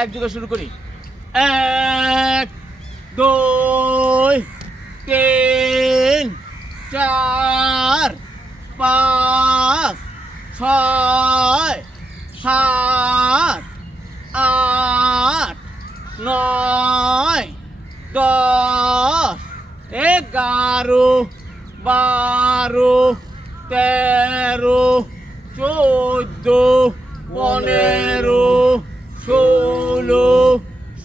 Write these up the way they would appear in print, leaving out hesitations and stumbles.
এক যোগে শুরু করি। 1 2 3 4 5 6 7 8 9 10 11 12 13 14 15 16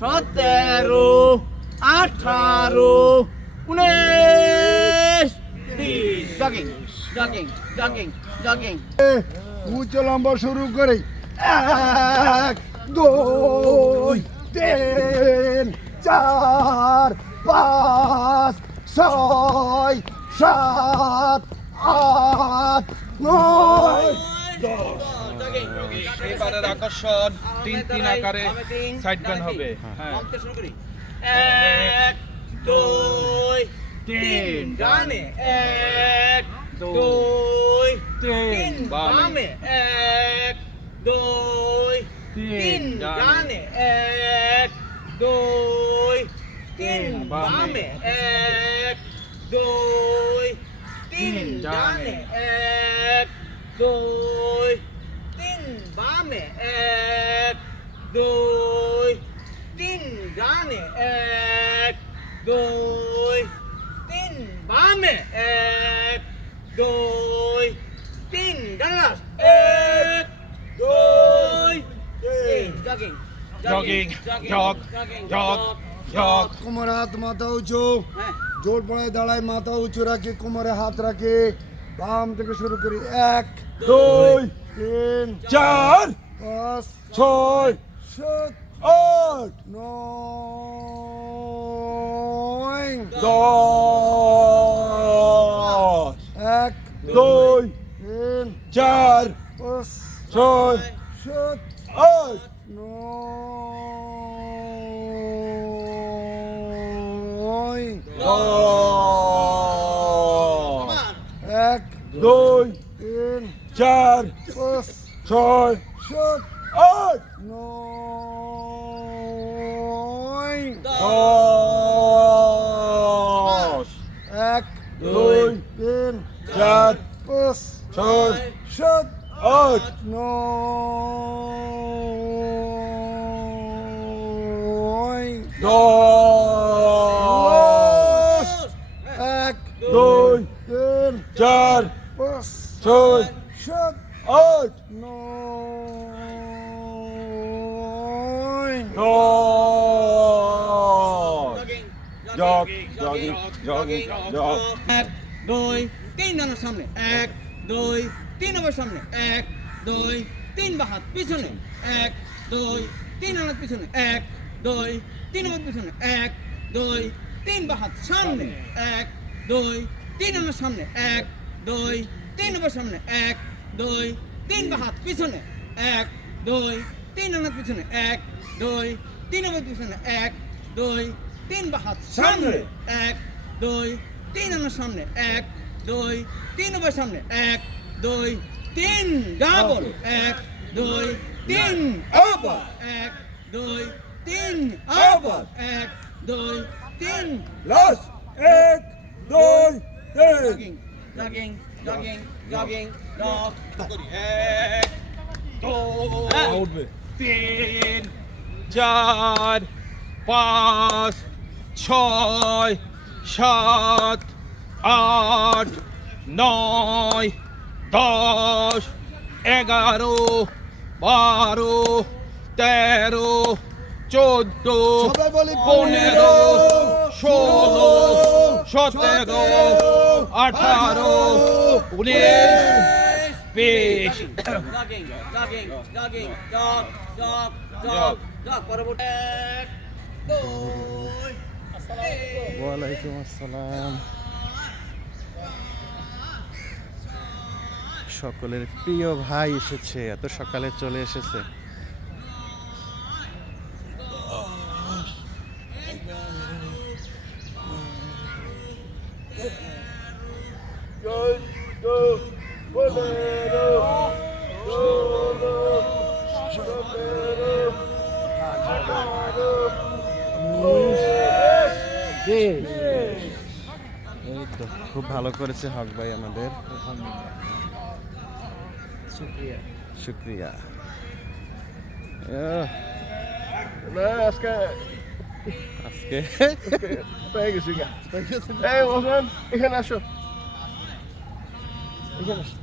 17 18 19 20 জগিং জগিং জগিং জগিং উঁচু লম্বা শুরু করি 1 2 3 4 5 6 7 8 9 এবারের আকর্ষণ 3 আকারে সাইড ব্যান্ড হবে। হ্যাঁ, শুরু করি। 1 2 3 ডানে 1 2 3 বামে 1 2 3 ডানে 1 2 3 বামে 1 2 3 ডানে 1 2 3 বামে 1 2 3 ডানে 1 2 3 বামে 1 2 3 ডানে 1 2 3 jogging jogging jug jug jug. কোমরে হাত মাথা উঁচু, হ্যাঁ জোর পড়ে দাঁড়ায়, মাথা উঁচু রাখে, কোমরে হাত রাখে। বাম থেকে শুরু করি। 1 2 3 4 5 6 7 8 9 10 1 2 3 4 5 6 7 8 9 1 2 3 4 5 6 7 8 9 10 1 2 3 4 5 6 7 8 9 10 1 2 3 4 5 6 7 8 9 10 জগ জগিং জগিং জগ। 1 2 3 ডানার সামনে 1 2 3 আবার সামনে 1 2 3 বা হাত পিছনে 1 2 3 আনার পিছনে 1 2 3 আবার পিছনে 1 2 3 বা হাত সামনে 1 2 3 আনার সামনে 1 2 3 আবার সামনে 1 2 3 বা হাত পিছনে 1 2 3 আনার পিছনে 1 2 3 আবার পিছনে 1 2 3 বা হাত সামনে 1 2 3 আনার সামনে 1 2 3 আবার সামনে 1 2 3 ডাবল 1 2 3 আবার 1 2 3 আবার 1 2 3 last 1 2 3 jogging jogging jogging jogging jug করি 1 2 উঠবে 3 4 5 6 7 8 9 10 11 12 13 14 সবাই বলি 15 16 17 18 19 20 jogging jogging jogging jug jug jug jug পরবর্তী 1 2 ওয়ালাইকুম আসসালাম। সকলের প্রিয় ভাই এসেছে, এত সকালে চলে এসেছে। এই তো খুব ভালো করেছে হক ভাই আমাদের। শুক্রিয়া। আজকে আজকে পেয়ে গেছি গা। এই ওজন এখানে আসো, এখানে আসো।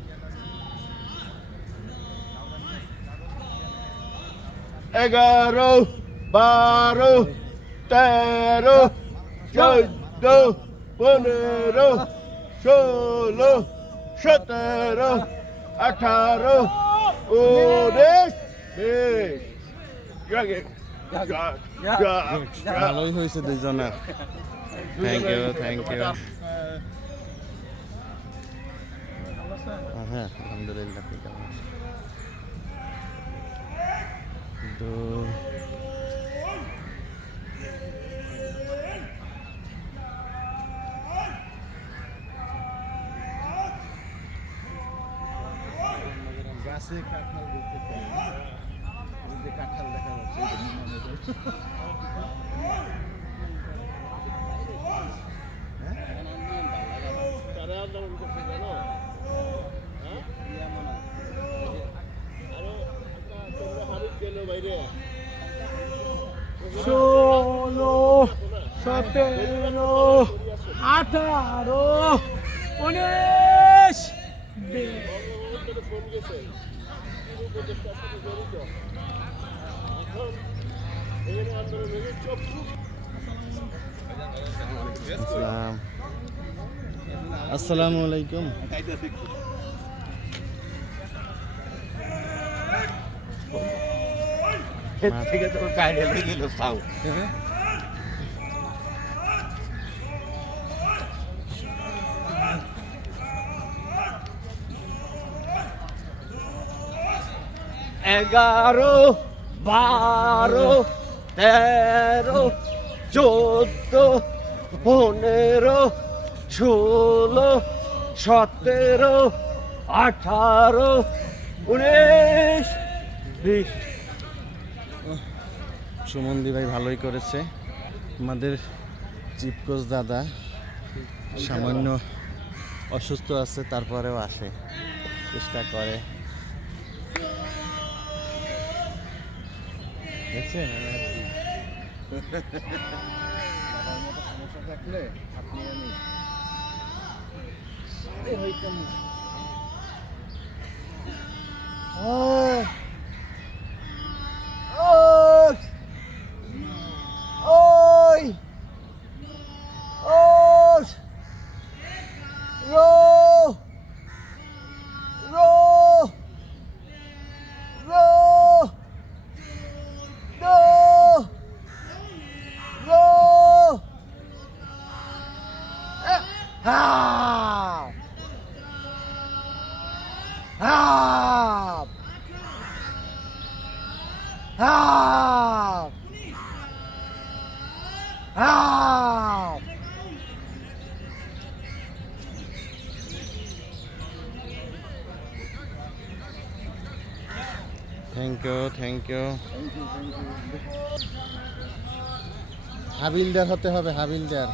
11, 12, 13, 14, 15, 16, 17, 18, 19, 20। ভালোই হয়েছে দুজনের। Thank you, thank you. হ্যাঁ আলহামদুলিল্লাহ, ঠিক আছে। গাছে কাঁঠাল দেখতে পাই, কাঁঠাল দেখা যাচ্ছে। 16, 17, 18, 19। আসসালামু আলাইকুম। ঠিক আছে, ওর বাইরে লেগে গেল সাউ। এগারো, 12, 13, 14, 15, 16, 17, 18, 19, 20। সুমন্দি ভাই ভালোই করেছে। আমাদের চিফ কোচ দাদা সামান্য অসুস্থ আছে, তারপরেও আসে, চেষ্টা করে। দেখছেন সমস্যা থাকলে আপনি আমি থ্যাংক ইউ, থ্যাংক ইউ। হাবিলদার হতে হবে, হাবিলদার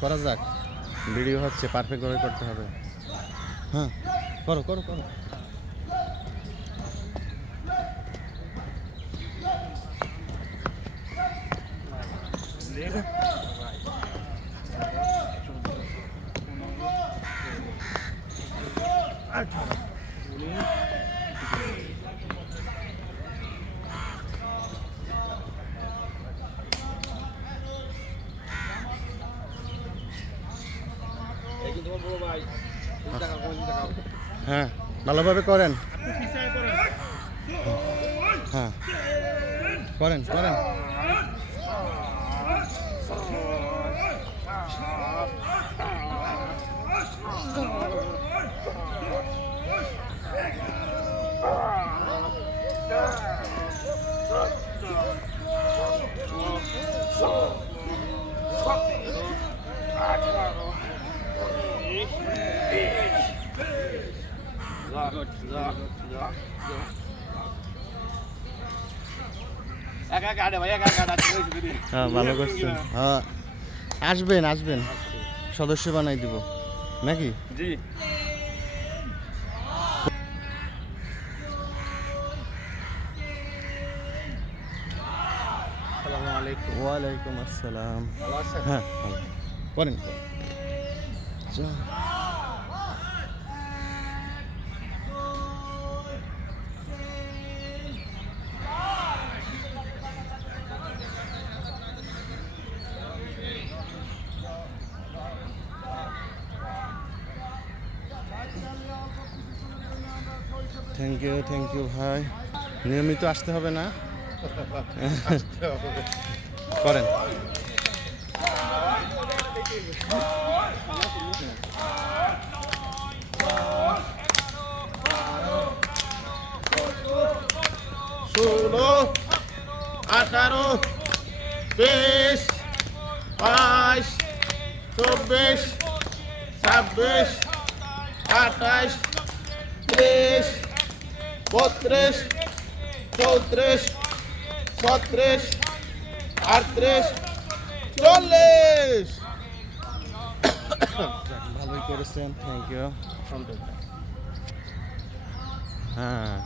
করা যাক। ভিডিও হচ্ছে, পারফেক্ট করে করতে হবে। হ্যাঁ করো করো করো। হ্যাঁ ভালোভাবে করেন। হ্যাঁ করেন করেন। হ্যাঁ ভালো করছেন। হ্যাঁ আসবেন আসবেন, সদস্য বানাই দিব নাকি? জি। ওয়ালাইকুম আসসালাম। হ্যাঁ ভালো। করেন করেন। যা। থ্যাংক ইউ ভাই। নিয়মিত আসতে হবে না? করেন। ষোলো, 18, 20, 22, 24, 26, 28, 30, 32, 34, 36, 38, 40। ভালোই করেছেন, থ্যাংক ইউ। হ্যাঁ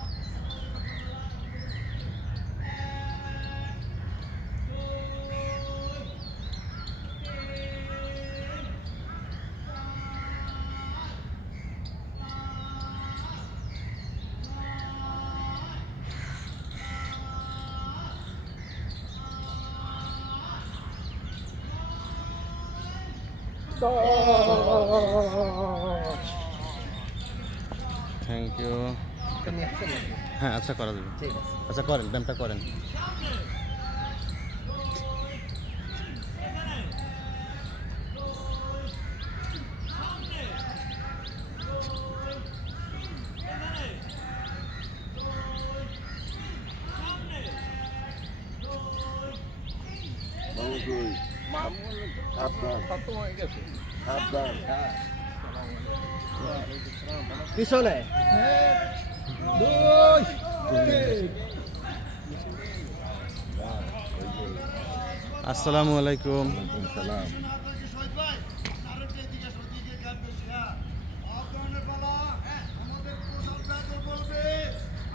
থ্যাংক ইউ। হ্যাঁ আচ্ছা করা যাবে, আচ্ছা করেন, ব্যায়ামটা করেন। পিছনে আসসালামু আলাইকুম।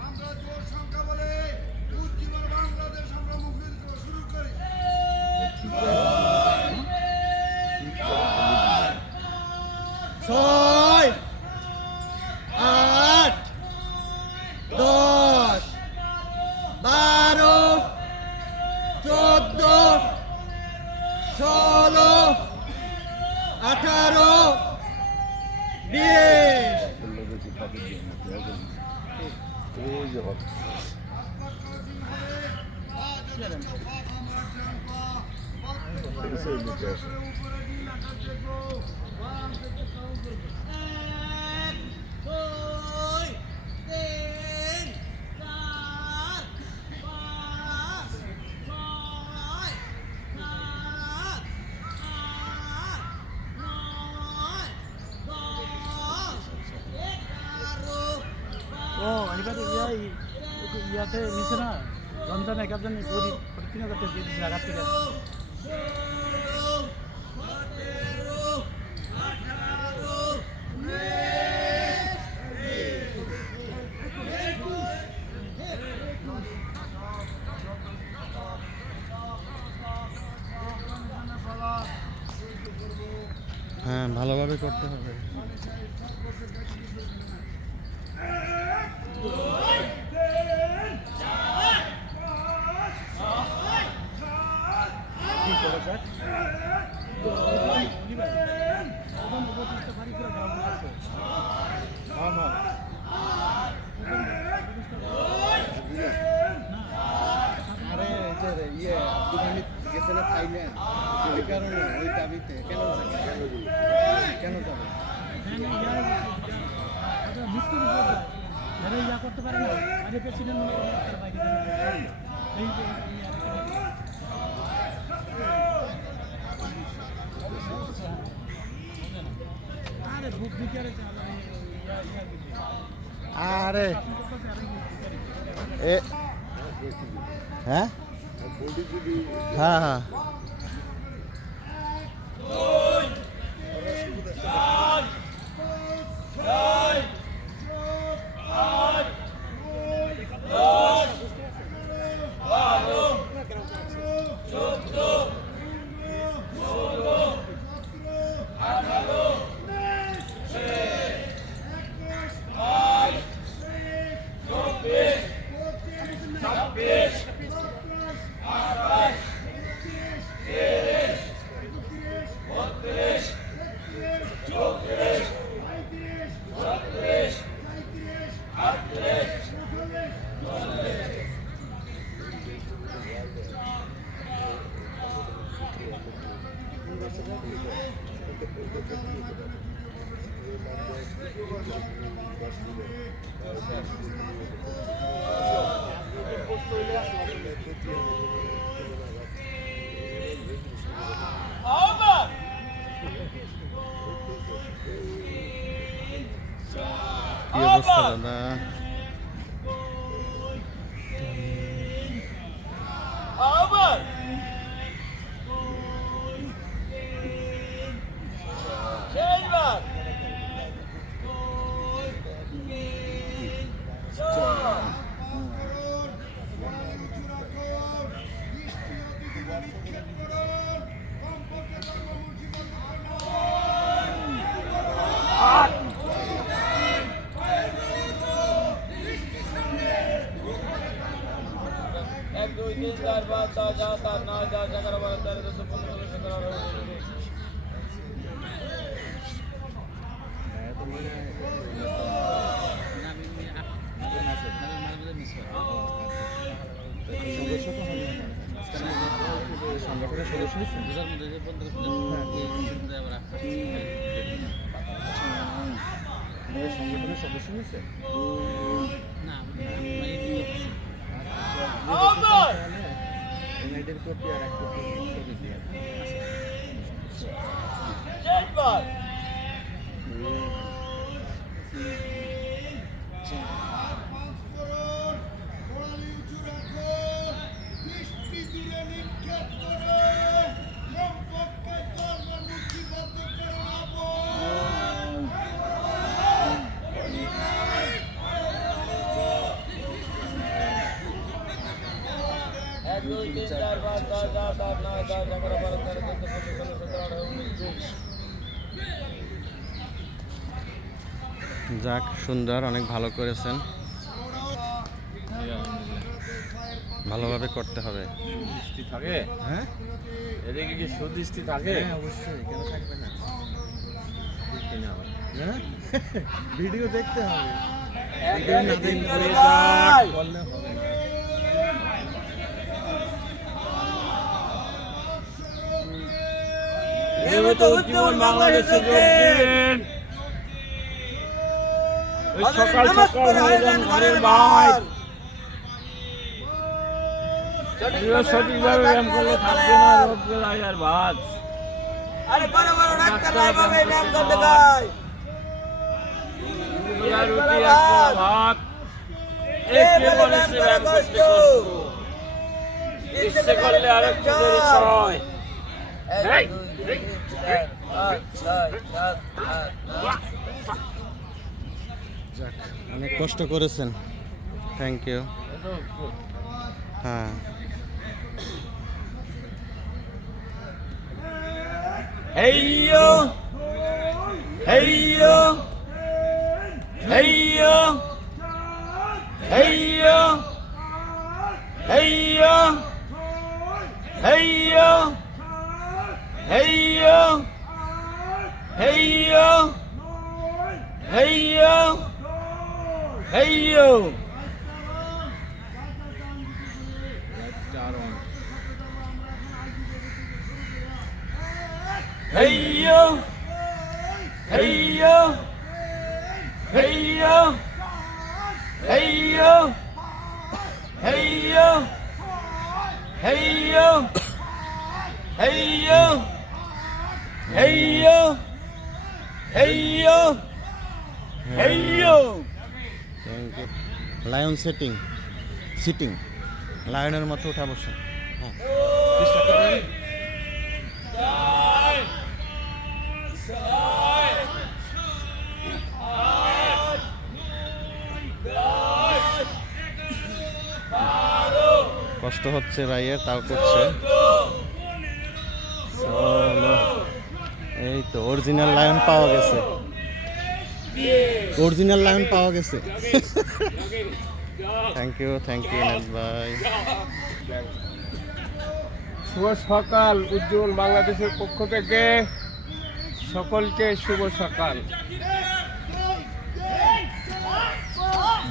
আমরা জোর সংখ্যা বলে উজ্জীবন বাংলাদেশ আমরা মুক্তিযুদ্ধ শুরু করি। 6, 8, 10, 12, 14, 16, 18, 20। ও এবার ইয়াতে নিচে না রমজান এক একজন গরিব 3,000 টাকা দিয়ে দিচ্ছে আঘাত থেকে। হ্যাঁ ভালোভাবে করতে হবে। আরে ইয়ে আব্দুল হামিদ গেছে না থাইল্যান্ড, ওই কারণে ওই দাবিতে কেন যাবে? মৃত্যুর উপর যারা ইয়া করতে পারে না আগে প্রেসিডেন্ট এই আরে বুক দিকে আরে এ হ্যাঁ হ্যাঁ হ্যাঁ কি অবস্থা দাদা? সংগঠনের সদস্য সংগঠনের সদস্য নিচ্ছে এনআইডির কপি আর এক কপি যাক, সুন্দর, অনেক ভালো করেছেন। ভালোভাবে করতে হবে। দৃষ্টি থাকে? হ্যাঁ, এদিকে কি সুদৃষ্টি থাকে? অবশ্যই, কেন থাকবে না? হ্যাঁ, ভিডিও দেখতে হবে। ভিডিও না দেখলে বললে হবে না। নিয়মিত উজ্জীবন বাংলাদেশে যোগ দিন। সকাল সকাল হয়ে যান ঘরের বাইর। সঠিকভাবে ব্যায়াম করলে থাকবে না রোগ বেলায় আর ভাত। রুটি আর ভাত একটু মানুষের ব্যায়াম করতে কষ্ট। ইচ্ছে করলে আরেকটু দেরি হয়। যাক, অনেক কষ্ট করেছেন, থ্যাংক ইউ। হ্যাঁ, Heyo, heyo, heyo, heyo, heyo, heyo, heyo, heyo, heyo, heyo. Heyo, heyo, heyo, heyo, heyo, heyo, heyo, heyo, heyo, heyo. Thank you. Lion sitting, লায়নের মতো উঠা বসে। হচ্ছে ভাইয়ের, তাও করছে। চলো, এই তো অরিজিনাল লায়ন পাওয়া গেছে, অরিজিনাল লায়ন পাওয়া গেছে। থ্যাংক ইউ নাজ ভাই। শুভ সকাল, উজ্জ্বল বাংলাদেশের পক্ষ থেকে সকলকে শুভ সকাল।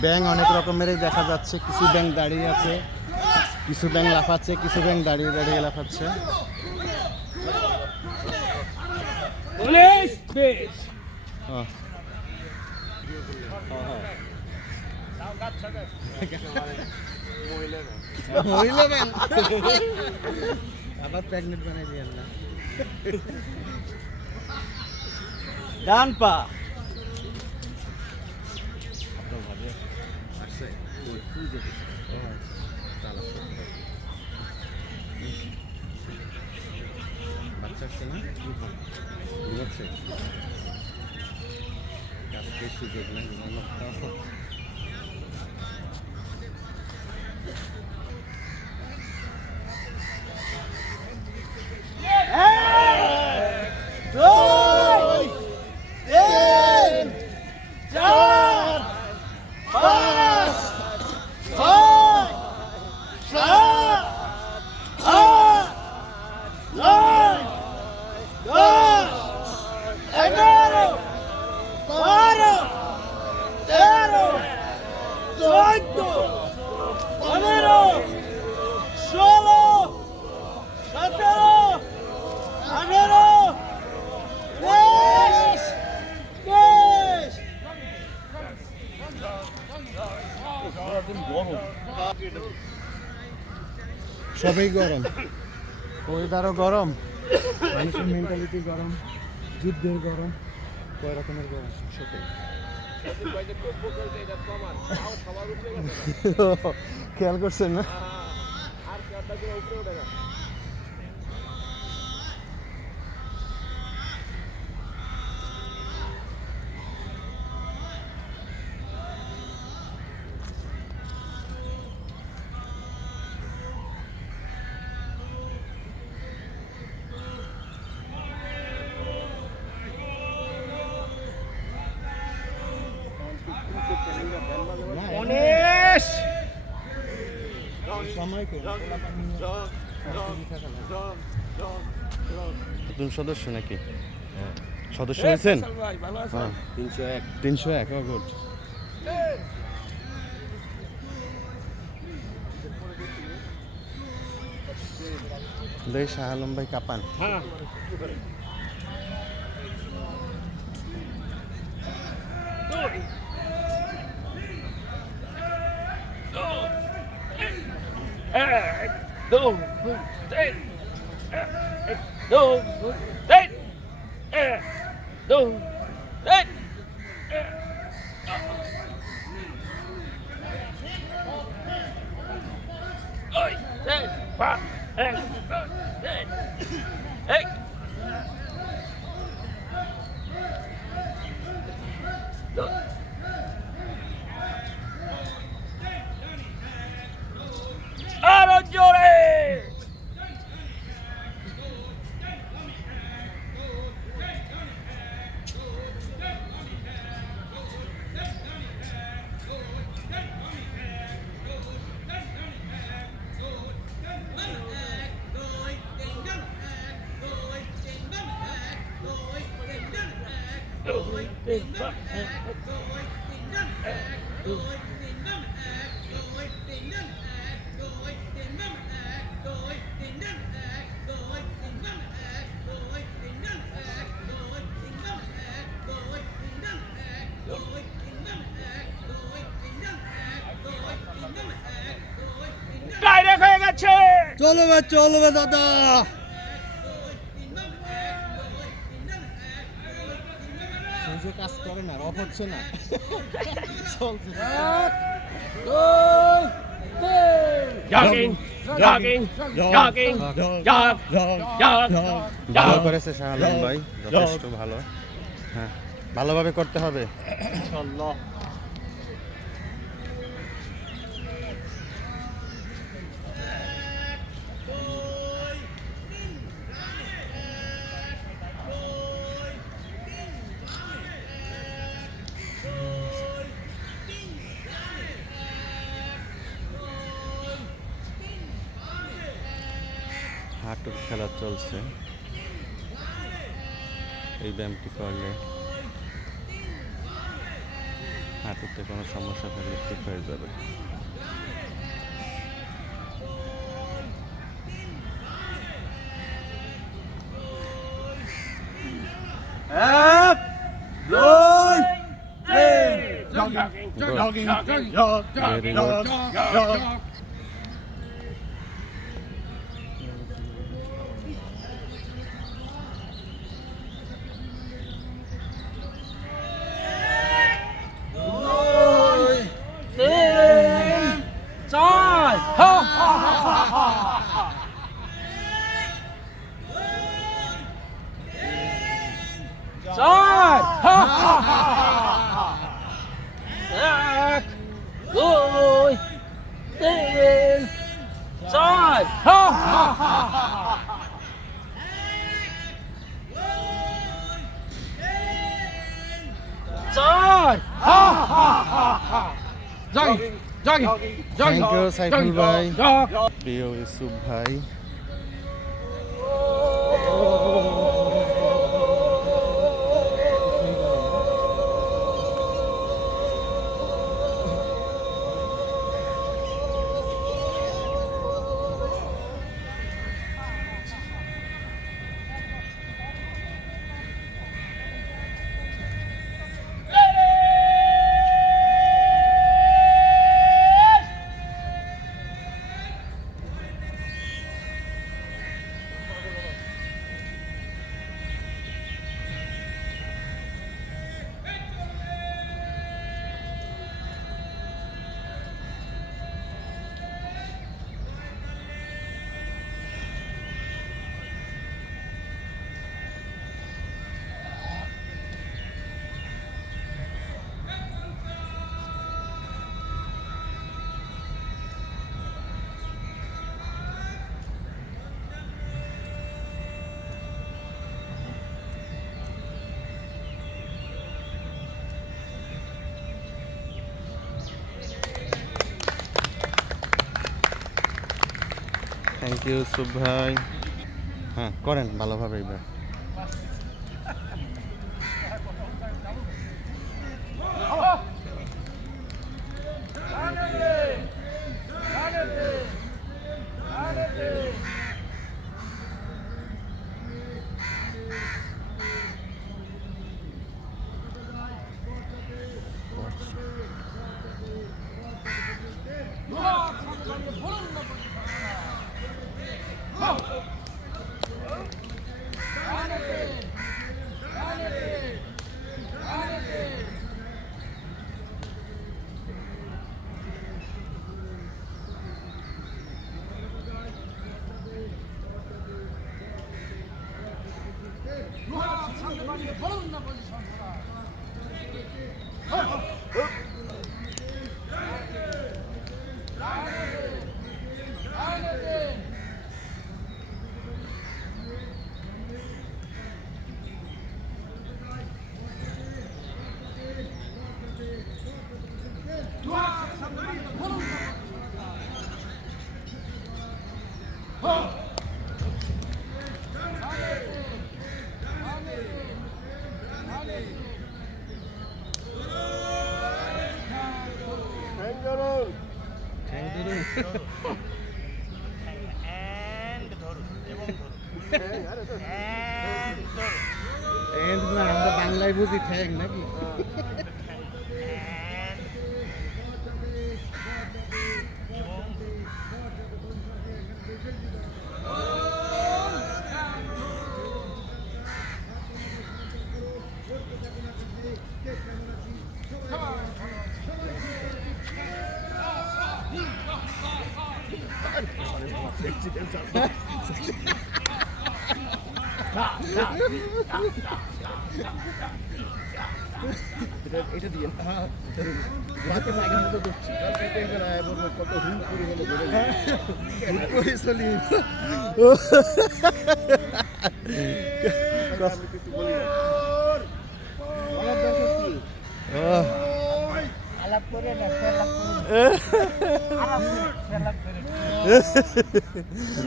ব্যাঙ অনেক রকমেরই দেখা যাচ্ছে, কিছু ব্যাঙ দাঁড়িয়ে আছে, কিছু ব্যাঙ লাফাচ্ছে, কিছু ব্যাঙ দাঁড়িয়ে দাঁড়িয়ে লাফাচ্ছে। আহ, মহিলা ব্যাঙ আবার প্রেগনেন্ট বানাই দিয়েন না। ডান পা বাচ্চা আসছে না, ঘুমাচ্ছে, আজকে সুযোগ না ঘুমানো। সবই গরম, ওয়েদারও গরম, মানুষের মেন্টালিটি গরম, যুদ্ধের গরম, কয় রকমের গরম সাথে। খেয়াল করছেন না? নতুন সদস্য নাকি? সদস্য হয়েছেন? 301 গুড। দেখ শাহ আলম ভাই কাপান। আরো জোরে। ডাইরেক্ট হয়ে গেছে। চলবে দাদা। কাজ করে না, অফ হচ্ছে না, চলছে। ভালো করেছে শাহ আলম ভাই, যথেষ্ট ভালো। হ্যাঁ, ভালোভাবে করতে হবে। হাঁটুর খেলা চলছে। এই ব্যায়ামটি করলে হাঁটুতে কোনো সমস্যা থাকলে ঠিক হয়ে যাবে। এক, দুই, তিন। Very good. Thank you Saiful ভাই, প্রিয় ইউসুফ ভাই। থ্যাংক ইউ ইউসুফ ভাই। হ্যাঁ করেন ভালোভাবে এবার। আমরা বাংলায় বুঝি ঠ্যাং নাকি? এটা দিয়ে কত হুম করে হলো চলি আলাপ করে না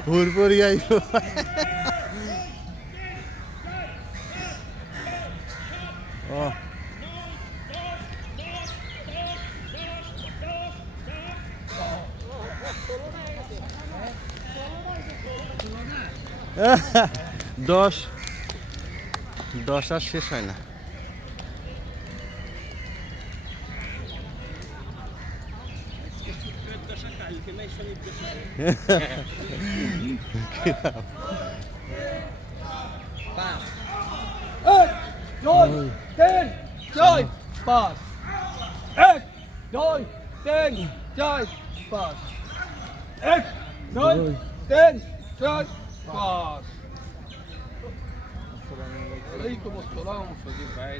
হুরপুরি আইব ও দশ আর শেষ হয় না এক দুই তিন চার পাঁচ এক দুই তিন চার পাঁচ এক দুই তিন চার পাঁচ ওয়ালাইকুম আসসালাম সজীব ভাই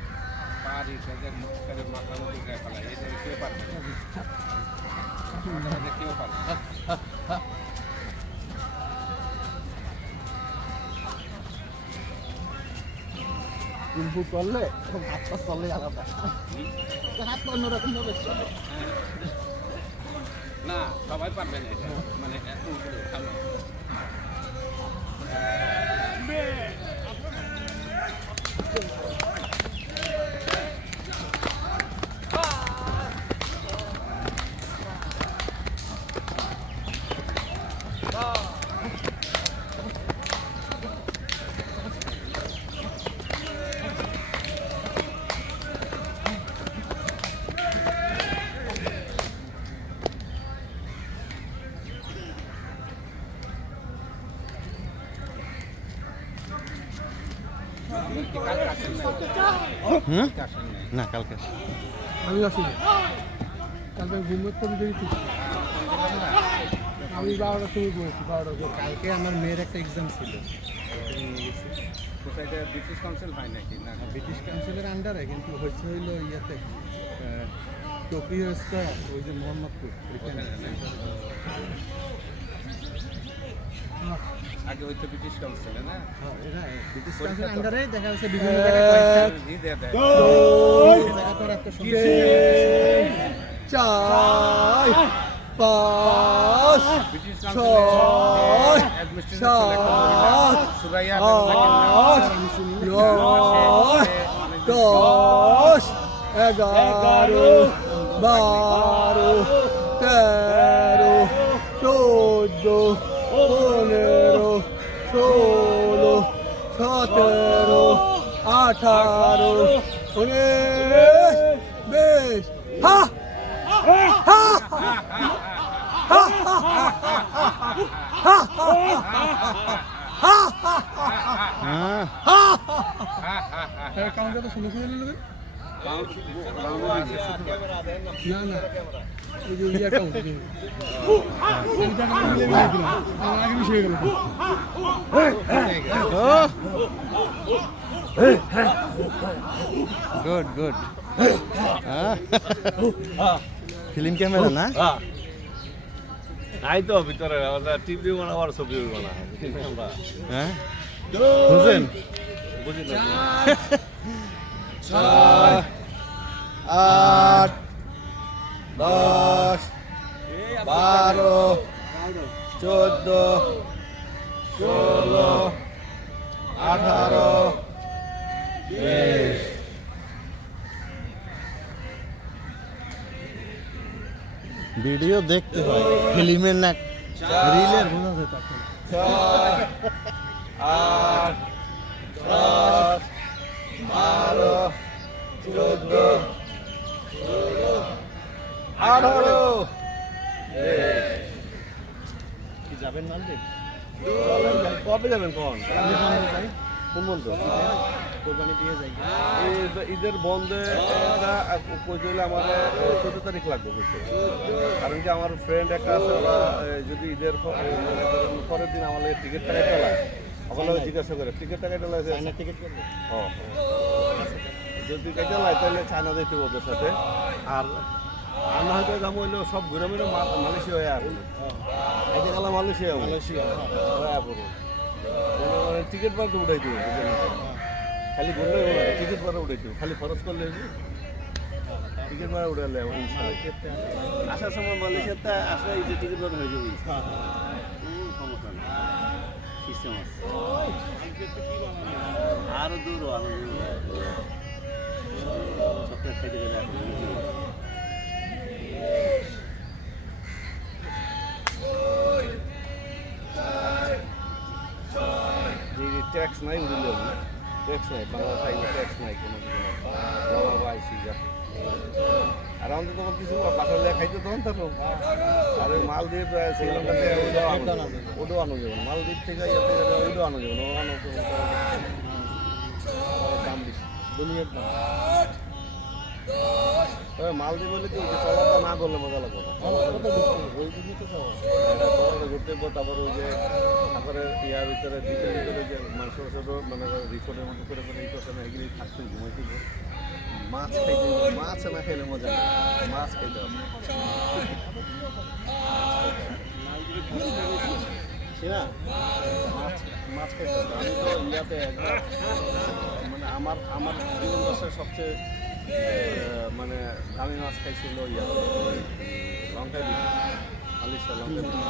পারি তাদের মুখের মাথামুখি গায়ে ফেলা এটা কেউ পারবে না কেউ পারবে না কুম্ফু করলে হাতটা চলে আলাদা হাতটা অন্যরকম ভাবে চলে না সবাই পারবে না এটা মানে এত উপরে উঠানো হুম না কালকে আমি আসিনি কালকে ঘুমোতে বেরিয়েছি আমি 12টার সময় ঘুমেছি 12টা কালকে আমার মেয়ের একটা এক্সাম ছিল কোথায় এটা ব্রিটিশ কাউন্সিল হয় নাকি না ব্রিটিশ কাউন্সিলের আন্ডারে কিন্তু হচ্ছে হইলো ইয়াতে টোকিও স্কয়ার ওই যে মোহাম্মদপুর ওইখানে আগে ওই তো ব্রিটিশ কাউন্সিলে না হ্যাঁ, এরা ব্রিটিশ পরীক্ষা কাউন্সিলের তো। আন্ডারে দেখা যাচ্ছে বিভিন্ন জায়গায় ই দিয়ে দেয় জায়গাতে একটা চার পাঁচ ব্রিটিশ ছয়, অ্যাডমিনিস্ট্রেশন সাত, সুরাইয়া আট, নয়, দশ, 11, 12, 13, 14, 15, 16, 17, 18, 19, 20 হা হা হ্যাঁ কাউন্টার তো শুনে শুনে নেবেন না না এই যে ইয়া কাউন্ট আমার আগে মিশে গেল গুড গুড ফিল্ম ক্যামেরা না নাই তো ভিতরে টিভি বানাবার ছবি বানায় আমরা হ্যাঁ বুঝলেন বুঝি না 6 8 10 12 14 16 18 20 ভিডিও দেখতে হয় ফিল্মের না রিলের বোঝা যায় তখন 6 8 10 12 14 18 কি যাবেন মালদ্বীপ কবে যাবেন কোন কোন বন্ধু কোরবানি দিয়ে যাই ঈদের বন্ধে কইলে আমার 14 তারিখ লাগবে বুঝতে কারণ কি আমার ফ্রেন্ড একটা আছে ওরা যদি ঈদের পরের দিন আমার টিকিট টাকা চালায় আমার জিজ্ঞাসা করে টিকিট টাকা চালায় টিকিট করবো যদি চালায় তাহলে চায়না যেতে ওদের সাথে আর আমরা হয়তো যাবো হইলো সব ঘুরে ঘুরে মালয়েশিয়া হয়ে আর এটা গেলাম মালয়েশিয়া টিকিট বার তো উঠাই দিব খালি ঘুরলে টিকিট বার উঠাই দিব খালি খরচ করলে টিকিট বার উঠালে আসার সময় মালয়েশিয়াতে আসলে এই যে টিকিট বার হয়ে যাবে সমস্যা নেই সিস্টেম আছে আরো দূর সপ্তাহে খাইতে গেলে ট্যাক্স নাই উড়িলে ট্যাক্স নাই বাংলা সাইডে ট্যাক্স নাই কোনো কিছু নাই বাবা আইসি যা আর আমাদের তখন কিছু বাসার জায়গা খাইতে তখন থাকো আর ওই মালদ্বীপ শ্রীলঙ্কাতে ওটাও আনো যাবে মালদ্বীপ থেকে ইয়াতে ওইটাও আনো যাবে ও আনো দাম বেশি দুনিয়ার দাম তবে মালদ্বীপ বলে কি চলাটা না করলে মজা লাগবে না ওই দিনই তো চলাটা ঘুরতে তারপর ওই যে সাগরের ইয়ার ভিতরে দ্বীপের ভিতরে যে মাংস ছোটো মানে রিসোর্টের মতো করে এই করছে না এগুলি থাকতে ঘুমাইতে মাছ খাইতে মাছ না খেলে মজা নেই মাছ খাইতে হবে না মাছ মাছ খাইতে হবে আমি তো ইয়াতে একবার মানে আমার জীবন দশায় সবচেয়ে মানে দামি মাছ খাইছিল ইয়াতে লঙ্কায় দিই আলিশা লঙ্কায় দিই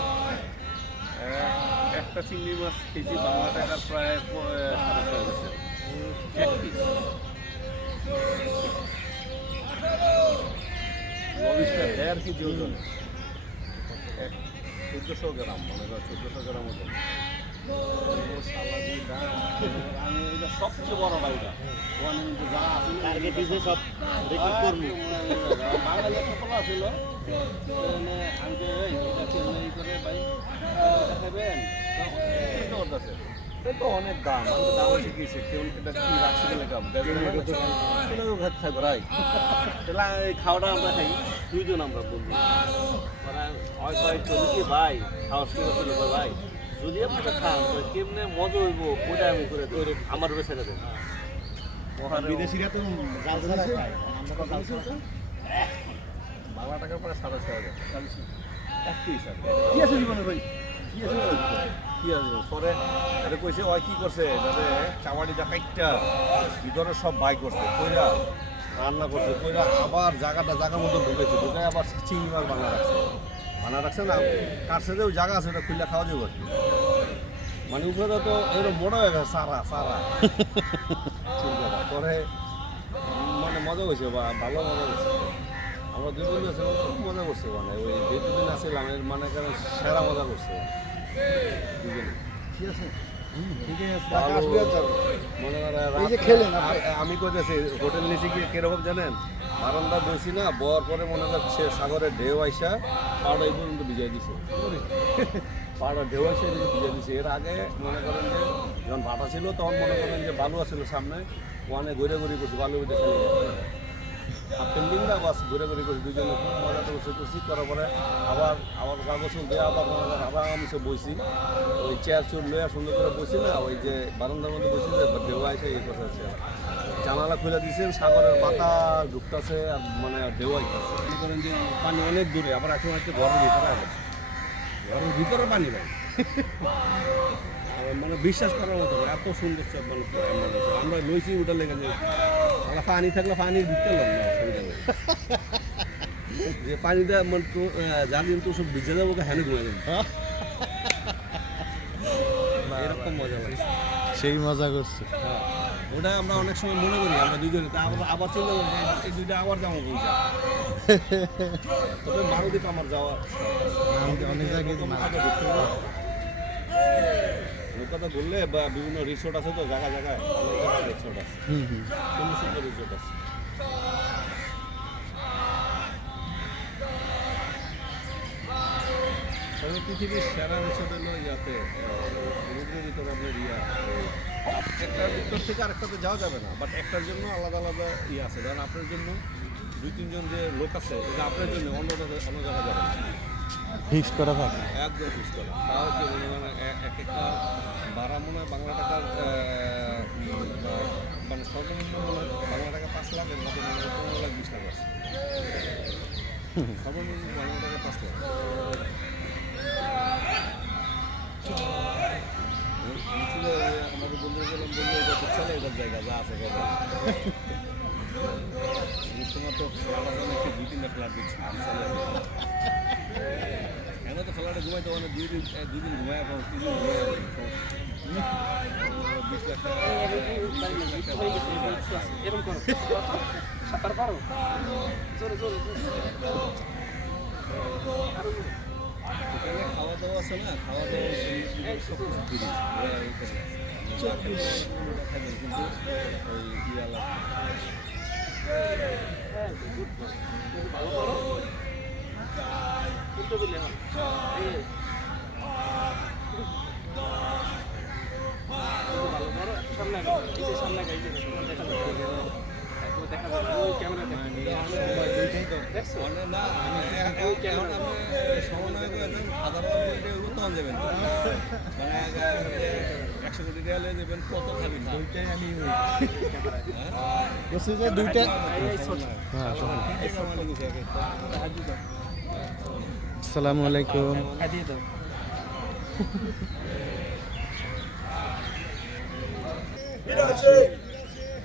একটা চিংড়ি মাছ খেয়েছি বাংলা টাকার প্রায় 6,500 এক পিস লবিস্টার 1.5 কেজি ওজন 1400 গ্রাম মনে হয় 1400 গ্রাম ওজন আমি এটা সবচেয়ে বড় বাড়িটা ওখানে কিন্তু যা আছে টার্গেট দিয়েছে সব রেকর্ড করবো বাঙালি একটা পোলা ছিল আমি তো এই করে ভাই দেখাবেন করতেছে তো অনেক দাম আমি দাম শিখিয়েছে কেউ এটা কি রাখছে গেলে দাম খাইবো রাই তাহলে এই খাওয়াটা আমরা খাই দুইজন আমরা বলবো হয়তো কি ভাই খাওয়া শুরু করলো ভাই যদি আপনাকে খান কেমনে মজা হইব ওইটা আমি করে দেবো আমার বেছে দেবেন বিদেশিরা তো জাল ছাড়া খায় আমরা জাল ছাড়া বাংলা টাকা প্রায় 6,500 এক পিস কি আছে জীবনে ভাই কি আছে কি আছে পরে এটা কইছে ওই কি করছে যাতে চাওয়াড়িটা কাইটটা ভিতরে সব বাই করছে কইরা রান্না করছে কইরা আবার জায়গার মধ্যে ঢুকেছে ঢুকে আবার চিংড়ি মাছ বানা রাখছে না কাছে যে জায়গা আছে ওটা খুললে খাওয়া যাবে মানে উপরে তো এরকম বড় হয়ে গেছে সারা পরে মানে মজা হয়েছে বা ভালো মজা হয়েছে আমরা দুজন আছে খুব মজা করছে মানে ওই যেদিন আসছিলাম এর মানে কারণ সেরা মজা করছে দুজনে ঠিক আছে আমি কইতেছি হোটেল নিচে গিয়ে কিরকম জানেন বারান্দা বসি না বর পরে মনে হচ্ছে সাগরের ঢেউ আইসা পাহাড় এই পর্যন্ত ভিজাই দিছে পাহাড় ঢেউ আইসা ভিজাই দিছে এর আগে মনে করেন যে যখন ভাটা ছিল তখন মনে করেন যে বালু আসছিল সামনে ওখানে ঘুরে করছি বালু উঠে খেলে হাফ পেন্ডিং না বাস ঘুরে করছি দুজনে খুব মজা করছি করার পরে আবার কাগজ দিয়ে আবার মনে করেন আবার আমি সব বসি ওই চেয়ার চুর লইয়া সুন্দর করে বসি না ওই যে বারান্দার মধ্যে বসি ঢেউ আইসা এই কথা হচ্ছে জানালা খুলে দিয়েছেন সাগরের বাতাস ঢুকতেছে আর মানে ঢেউ আইতেছে মনে করেন যে পানি অনেক দূরে আবার এখন হচ্ছে ঘরের ভিতরে আছে ঘরের ভিতরে পানি ভাই মানে বিশ্বাস করার মতো এত সুন্দর মানে আমরা লইছি ওটা লেগে যে পানি থাকলে পানির ভিতরে না যে পানিটা মানে তো যা কিন্তু সব ভিজে যাবো হ্যানে ঘুমে যাবে এরকম মজা লাগে সেই মজা করছে হ্যাঁ ওটা আমরা অনেক সময় মনে করি আমরা দুজনে তা আবার চলে এই দুইটা আবার যাবো বলছি তবে মারুদ্বীপ আমার যাওয়া অনেক জায়গায় কথা বললে বা বিভিন্ন রিসোর্ট আছে তো জায়গায় রিসোর্ট আছে সুন্দর সুন্দর রিসোর্ট আছে পৃথিবীর সেরা রিসোর্ট হলো ইয়াতে সমুদ্রের ভিতরে আপনার একটার ভিতর থেকে আরেকটাতে যাওয়া যাবে না বাট একটার জন্য আলাদা আলাদা ইয়ে আছে কারণ আপনার জন্য 2-3 জন যে লোক আছে এটা আপনার জন্য অন্য জায়গায় যাবে না ফিক্স করা থাকে একদম ফিক্স করা তাও কি মানে এক একটা ভাড়া মনে হয় বাংলা টাকার মানে সর্বনিম্ন বাংলা টাকা 5 লাখ এর মধ্যে 15 লাখ 20 লাখ আছে সর্বনিম্ন বাংলা টাকা 5 লাখ আমাদের বন্ধুরা গেলাম বললো এটা তো চলে এটার জায়গা যা আছে তোমার তো একটু 2-3 লাখ দিচ্ছি এনে তো ফ্ল্যাটে ঘুমাইতে মানে দুই দিন ঘুমায় এখন 3 দিন ঘুমায় 20 লাখ টাকা এরকম করো সাঁতার পারো জোরে জোরে এখানে খাওয়া দাওয়া আছে না খাওয়া দাওয়া সব কিছু ফ্রি কিন্তু ওই ইয়ালা ভালো করো উল্টো দিলে না ভালো করো সামনে আগাও এই যে সামনে আগাও এই যে দেখা যাচ্ছে দেখা যাচ্ছে ওই ক্যামেরা দেখছো মানে না আমি সমন্বয় করে সাধারণ উত্তম দেবেন মানে 100 কোটি টাকা লয়ে যাবেন কত খাবি না ওইটাই আমি বলছি যে দুইটা আসসালামু আলাইকুম দিয়ে দাও বিরাশি,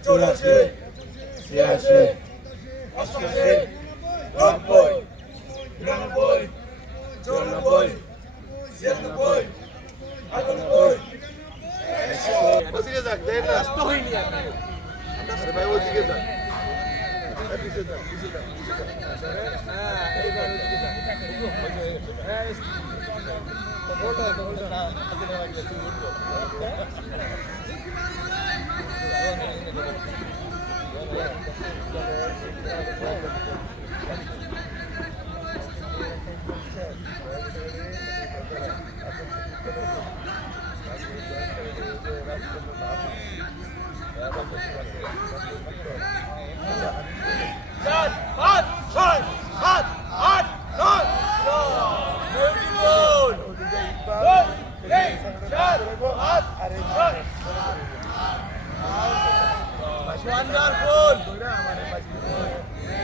চুরাশি, ছিয়াশি, অষ্টাশি, 90, 92, 94, 96, 98,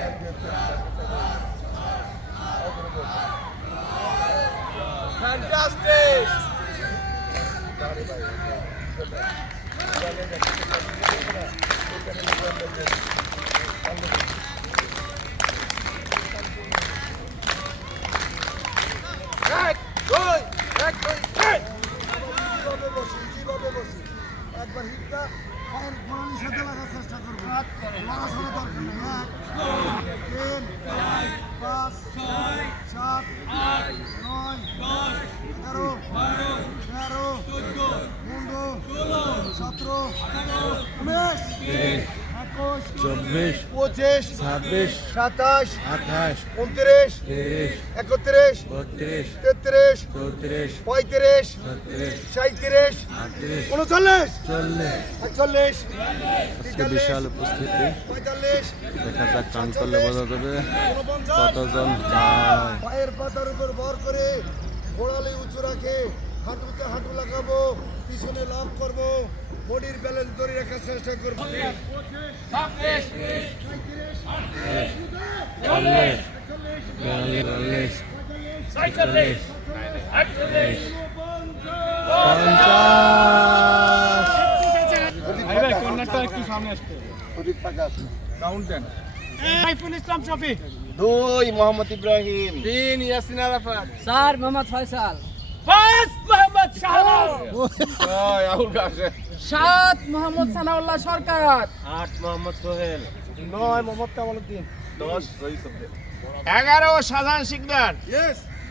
একবার হিটটা পায়ের গোড়ালির সাথে লাগার চেষ্টা করবো লড়াশোনা দরকার নেই 1 3 5 6 7 8 9 10 11 12 13 14 15 16 17 25 27 28 29 30 31 32 33 34 35 37 38 আজকে বিশাল উপস্থিতি দেখা যাক কান করলে বোঝা যাবে কতজন পায়ের পাতার উপর ভর করে গোড়ালি উঁচু রাখে হাঁটুতে হাঁটু লাগাবো পিছনে লাভ করব বডির ব্যালেন্স ধরে রাখার চেষ্টা করবো 2 মোহাম্মদ ইব্রাহিম 3 ইয়াসিন আরাফাত 4 মোহাম্মদ ফয়সাল 5 মোহাম্মদ শাহনাজ 7 মোহাম্মদ সানাউল্লাহ সরকার 8 মোহাম্মদ সোহেল 9 মোহাম্মদ কামালউদ্দিন 10 রইস 11 শাহজাহান শিকদার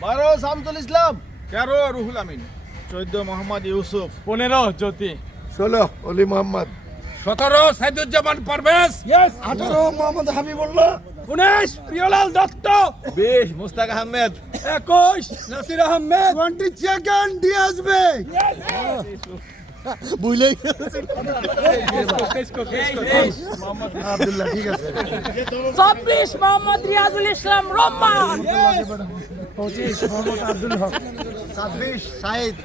12 শামসুল ইসলাম 13 রুহুল আমিন 14 মোহাম্মদ ইউসুফ 15 জ্যোতি 16 অলি মোহাম্মদ 17 সাইদুজ্জামান পারভেজ 18 মোহাম্মদ হাবিবুল্লাহ 19 প্রিয়লাল দত্ত 20 মুস্তাক আহমেদ 21 নাসির আহমেদ 20 সেকেন্ড দিয়ে আসবে বুঝলেই আব্দুল্লাহ ঠিক আছে 24 মোহাম্মদ রিয়াজুল ইসলাম রহমান 25 মোহাম্মদ আব্দুল হক 26 সাইদ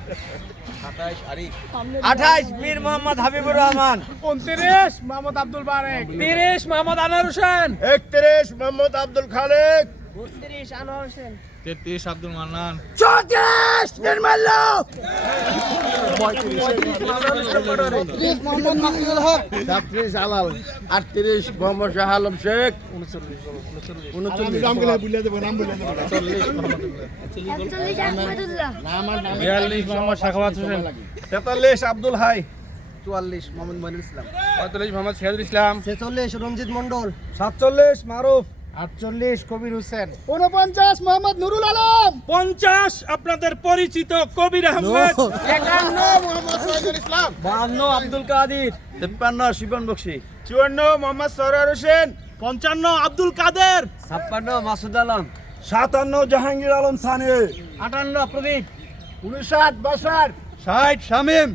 28 মীর মোহাম্মদ হাবিবুর রহমান 29 মোহাম্মদ আব্দুল বারেক 30 মোহাম্মদ আনোয়ার হোসেন 31 মোহাম্মদ আব্দুল খালেক 32 আনোয়ার হোসেন 33 আব্দুল মান্নান, 34 নির্মল্য, 37 আলাল, 38 মোহাম্মদ শাহ আলম শেখ, 39 42 মোহাম্মদ সাখাওয়াত হোসেন, 43 আব্দুল হাই, 44 মোহাম্মদ মনির ইসলাম, 45 মোহাম্মদ সিরাজুল ইসলাম, 46 রঞ্জিত মন্ডল, 47 মারুফ, 48 কবির হোসেন, 49 মোহাম্মদ নুরুল আলম, 50 আপনাদের পরিচিত কবির আহমেদ, 51 মোহাম্মদ শহীদুল ইসলাম, 52 আব্দুল কাদির, 53 শিবন বক্সি, 54 মোহাম্মদ সরোয়ার হোসেন, 55 আব্দুল কাদের, 56 মাসুদ আলম, 57 জাহাঙ্গীর আলম সানি, 58 প্রদীপ, 59 বাশার, 60 শামীম,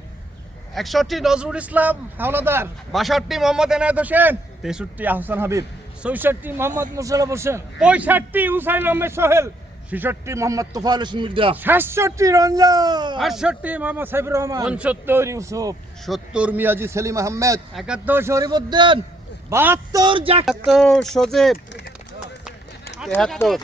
61 নজরুল ইসলাম হাওলাদার, 62 মোহাম্মদ এনায়েত হোসেন, 63 আহসান হাবিব, 64 মোহাম্মদ মুশাররফ হোসেন, 65 উসাইল আহমেদ সোহেল, 66 মোহাম্মদ তোফায়েল হোসেন মির্জা, 67 রঞ্জন, 68 মোহাম্মদ সাইফুর রহমান, 69 ইউসুফ, 70 মিয়াজি সেলিম আহমেদ, 71 শরীফউদ্দিন, 72 জাকাত সজীব, 73